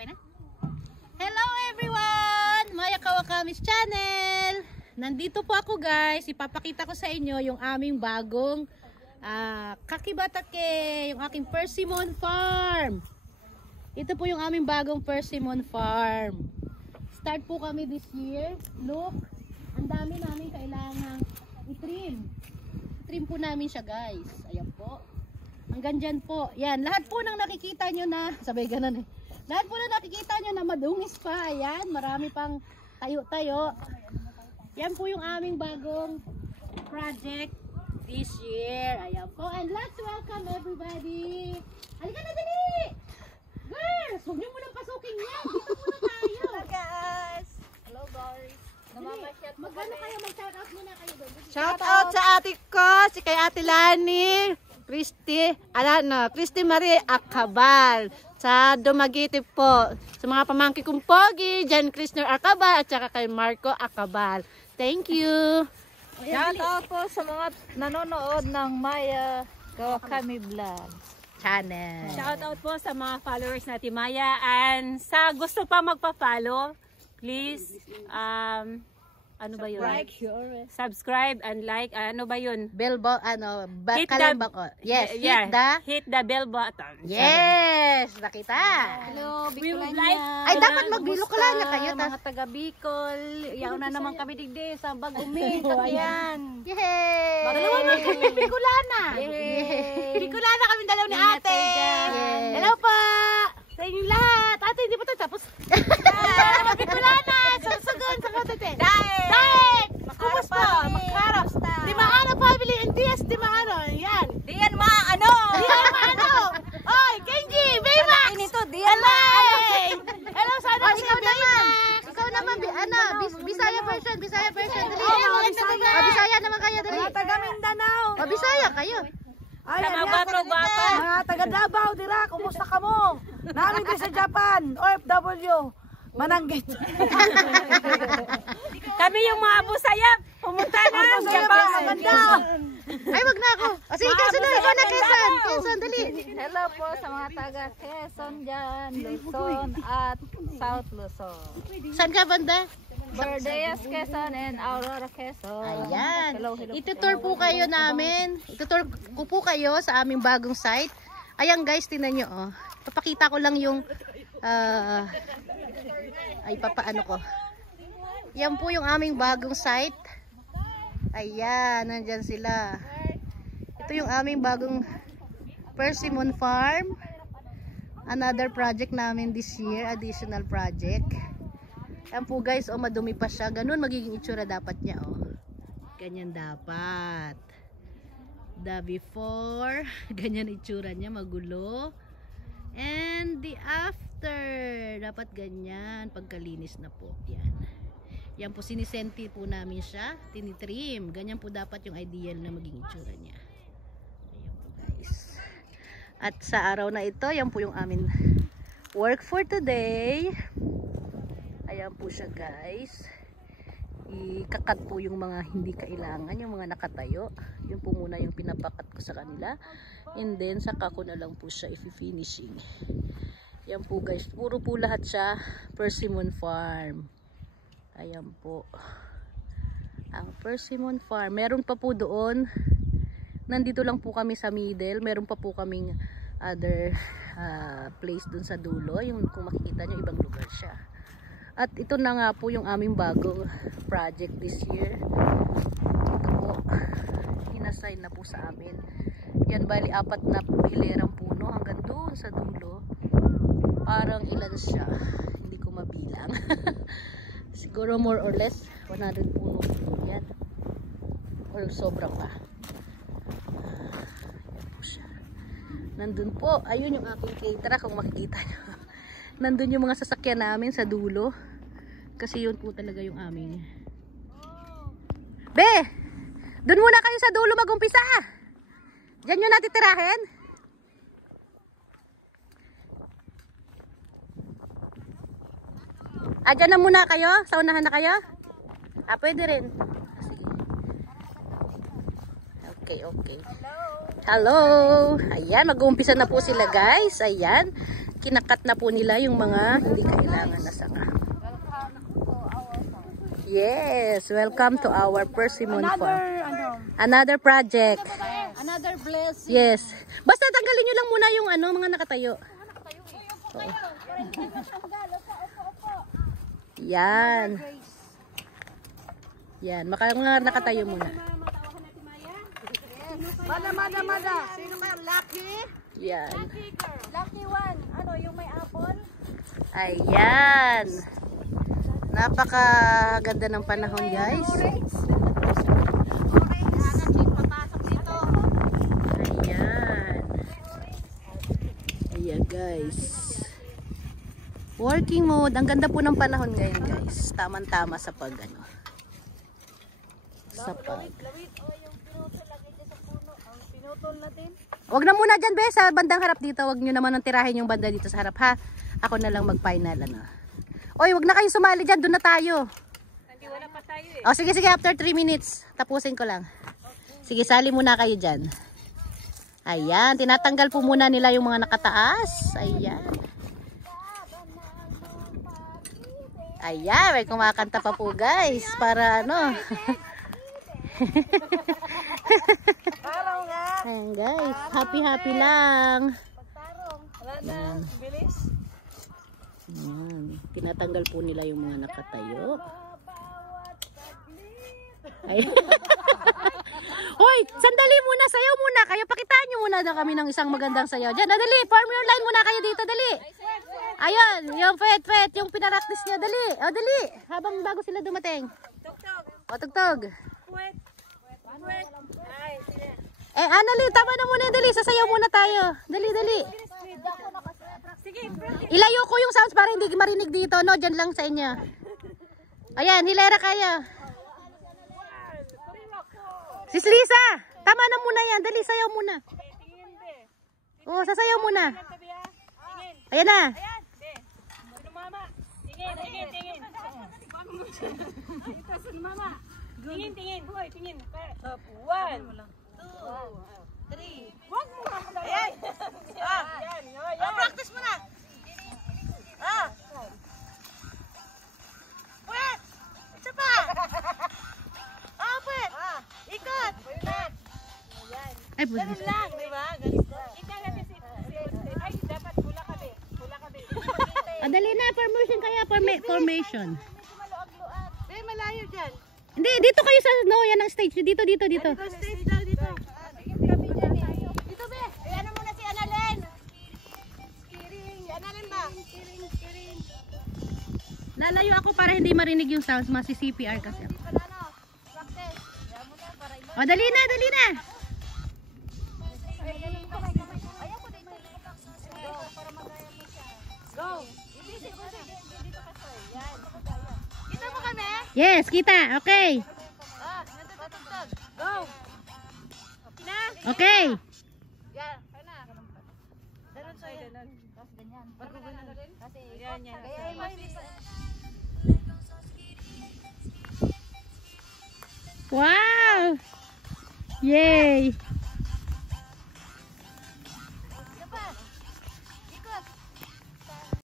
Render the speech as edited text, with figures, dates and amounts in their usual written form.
Okay na? Hello everyone! Maya Kawakamis Channel! Nandito po ako guys. Ipapakita ko sa inyo yung aming bagong kakibatake, yung aking persimmon farm. Ito po yung aming bagong persimmon farm. Start po kami this year. Look, ang dami namin kailangang i-trim. I-trim po namin siya guys. Ayan po. Hanggang dyan po. Yan, lahat po ng nakikita nyo na, sabay ganun eh. Lahat po na nakikita nyo na madungis pa. Ayan, marami pang tayo-tayo. Yan po yung aming bagong project this year. Ayan po. And let's welcome everybody. Halika na dali! Girls, huwag nyo munang pasukin yan. Dito muna tayo. Hello guys! Hello guys! Magkano kayo? Mag-shoutout muna kayo doon. Shout out sa ate ko, si kay Ate Lani, Christy Marie Acabal. Sa Dumaguete po. Sa mga pamangkin kong pogi, Jan Krishner Acabal at saka kay Marco Acabal. Thank you! Shout out po sa mga nanonood ng Maya Kawakami Vlog Channel. Shout out po sa mga followers natin Maya, and sa gusto pa magpa-follow, please ano ba yun? Subscribe and like, ano ba yun? Bell button, Hit the- yes, hit the bell button. yes, nakita. Hello, We would Bicolania. like Ay, dapat mag-Bicolania kayo. Mga taga Bicol. Yaw na naman kami digdi sa Bagumi. Yan. Yay! Dalawa na kami Bicolana. Yay! Bicolana kami dalaw ni Ingat ate. kayo dyan. Yes. Hello po. Sa inyong lahat. Ate, hindi pa ito tapos. Bicolana. Susugun sa katete. Daet! Kumusta? Makarap. Di maano family and Diaz, di maano. Yan. Diyan maano. Diyan maano. Oy, Kenji, Baymax. Inito, diyan maano. Hello, sana si Baymax. Ikaw naman, Bisaya version, Bisaya version. Dali. Bisaya naman kayo, dali. Mga taga Mindanao. Bisaya kayo. Ay, Sa mga anak, gwapo-gwapo. mga taga Davao, dira, kumusta ka mo? Namin din sa Japan, OFW. Mananggit. Kami yung mga busaya, pumunta na ang Japan. Ganda. Ay, wag na ako. O sige, Quezon na ako na Quezon. Quezon, dali. Hello po sa mga taga Quezon dyan, Luzon at South Luzon. Saan ka banda? Verdeas Quezon and Aurora Quezon. Ayan. Hello. Itutour po kayo namin. Itutour ko po kayo sa aming bagong site. Ayan guys, tingnan nyo. Oh. Papakita ko lang yung ay papaano ko. Yan po yung aming bagong site. Ayan, nandyan sila. Ito yung aming bagong persimmon farm. Another project namin this year, additional project. Yan po guys, madumi pa siya. Ganun magiging itsura dapat niya, ganyan dapat. The before, ganyan itsura niya, magulo. And the after, dapat ganyan, pagkalinis na po. Yan. Yan po, sinisenti po namin siya, tinitrim. Ganyan po dapat yung ideal na maging itsura niya. Ayan po guys. At sa araw na ito, yan po yung amin work for today. Ayan po siya guys. Ikakat po yung mga hindi kailangan, yung mga nakatayo. Yun po muna yung pinapakat ko sa kanila. And then saka ko na lang po siya i-finishing. Yan po guys, puro po lahat siya persimmon farm. Ayan po ang persimmon farm. Meron pa po doon, nandito lang po kami sa middle. Meron pa po kaming other place doon sa dulo. Yung kung makikita nyo, ibang lugar siya. At ito na nga po yung aming bagong project this year. Ito po, inassign na po sa amin. Yan, bali 4 na hilerang puno hanggang doon sa dulo. Parang ilan siya, hindi ko mabilang. Siguro more or less 100 puno yan. Or sobra pa. Yan po siya. Nandun po, ayun yung aking caterer kung makikita nyo. Nandun yung mga sasakyan namin sa dulo. Kasi yun po talaga yung aming. Be! Dun muna kayo sa dulo mag-umpisa. Diyan nyo natitirahin. Diyan na muna kayo? Sa unahan na kayo? Pwede rin. Sige. Okay. Hello! Ayan, mag-uumpisa na po sila guys. Ayan. kinakat na po nila yung mga hindi kailangan na sanga. Yes, welcome to our Persimmon Farm. Another project. Another blessing. Yes. Basta tanggalin nyo lang muna yung ano, mga nakatayo. Oo. Yan. Yan, mga nakatayo muna. Mada. Sino kayo? Lucky? Yan. Lucky one. Ano, yung may apple? Ayan. Napakaganda ng panahon, guys. Ayan. Ayan, guys. Working mode. Ang ganda po ng panahon ngayon, guys. Tama-tama sa pag, ano. Sa pag. Pinutol natin. Wag na muna dyan, be. Sa bandang harap dito. Wag nyo naman ang tirahin yung banda dito sa harap, ha? Ako na lang mag-final, ano. Oy, wag na kayo sumali dyan. Doon na tayo. Hindi, wala pa tayo eh. O, sige. After 3 minutes. Tapusin ko lang. Sige, sali muna kayo dyan. Ayan. Tinatanggal po muna nila yung mga nakataas. Ayan. Ayan. May kumakanta pa po, guys. Para ano. Ayan, guys. Happy lang. Wala na. Bilis. Ayan. Tinatanggal po nila yung mga nakatayo. Ay. Hoy, sandali muna, sayaw muna kayo. Pakitaan nyo muna na kami ng isang magandang sayaw. Diyan, dali, form your line muna kayo dito, dali. Ayun, yung fet, yung pinaraktis niya, dali. O, dali. Habang bago sila dumating. O, tugtog. Annali, tama na muna, dali. Sasayaw muna tayo. Dali. Ilayo ko yung sounds para hindi marinig dito, no? Diyan lang sa inyo. Ayan, hilera kayo. Sis Lisa, tama na muna yan. Dali, sayaw muna. Oo, sasayaw muna. Ayan na. Tingin. Hoy, tingin. 1, 2, 3. Wag mo nga. Ayan. Yan. Practice mo na. Pwet. Isa pa. Pwet. Ikot. Ay, bulis. Lang, di ba? Ay, dapat pula ka be. Dali na, formation kaya. Formation. Malayo dyan. Hindi, dito kayo sa, no, yan ang stage. Dito. Stage lang dito. Dito be. Ayan na muna si Annalen. Skiring. Annalen ba? Skiring. Lalayo ako para hindi marinig yung sounds. Masi-CPR kasi ako. Practice. Ayan mo na para O, dali na. Ayaw ko dito. Para magaya mo siya. Go. Dito ka sir. Yan. Kita mo kami? Yes, kita. Okay. Patugtog. Go. Okay. Yan. Kaya na. Ganun sa'yo. Tapos ganyan. Kasi yan. Gayahin mo si... Wow. Yay.